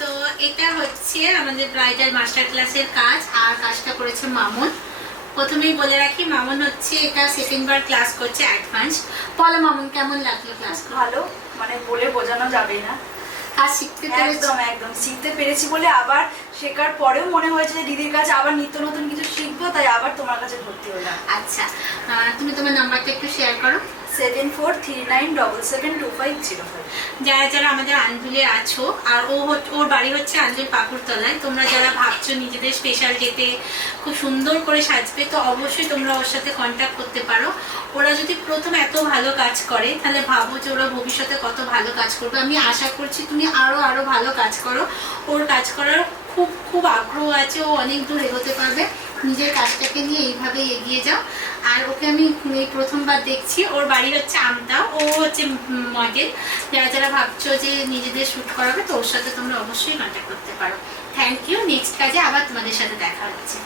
তো এটা হচ্ছে আমাদের ব্রাইডাল মাস্টার ক্লাসের কাজ, আর কাজটা করেছে মামুন। প্রথমেই বলে রাখি, মামুন হচ্ছে এটা সেকেন্ডবার ক্লাস করছে অ্যাডভান্স। বলো মামুন, কেমন লাগলো ক্লাস? ভালো, মানে বলে বোঝানো যাবে না। আর শিখতে একদম একদম শিখতে পেরেছি বলে, আবার শেখার পরেও মনে হয়েছে যে দিদির কাছে আবার নিত্য নতুন কিছু শিখবো, তাই আবার তোমার কাছে ভর্তি হলাম। আচ্ছা, তুমি তোমার নাম্বারটা একটু শেয়ার করো। 7439772505। যারা যারা আমাদের আন্দুলে আছো, আর ওর বাড়ি হচ্ছে আন্দুল পাকুড়তলায়, তোমরা যারা ভাবছো নিজেদের স্পেশাল ডেতে খুব সুন্দর করে সাজবে, তো অবশ্যই তোমরা ওর সাথে কন্ট্যাক্ট করতে পারো। ওরা যদি প্রথম এত ভালো কাজ করে, তাহলে ভাবো যে ওরা ভবিষ্যতে কত ভালো কাজ করবে। আমি আশা করছি তুমি আরো ভালো কাজ করো। ওর কাজ করার খুব খুব আগ্রহ আছে, ও অনেক দূর এগোতে পারবে। নিজের কাজটাকে নিয়ে এইভাবেই এগিয়ে যাও। আর ওকে আমি এই প্রথমবার দেখছি। ওর বাড়ি হচ্ছে আমতা, ও হচ্ছে মডেল। যারা যারা ভাবছো যে নিজেদের শ্যুট করাবে, তো ওর সাথে তোমরা অবশ্যই কন্ট্যাক্ট করতে পারো। Thank you. নেক্সট কাজে আবার তোমাদের সাথে দেখা হচ্ছে।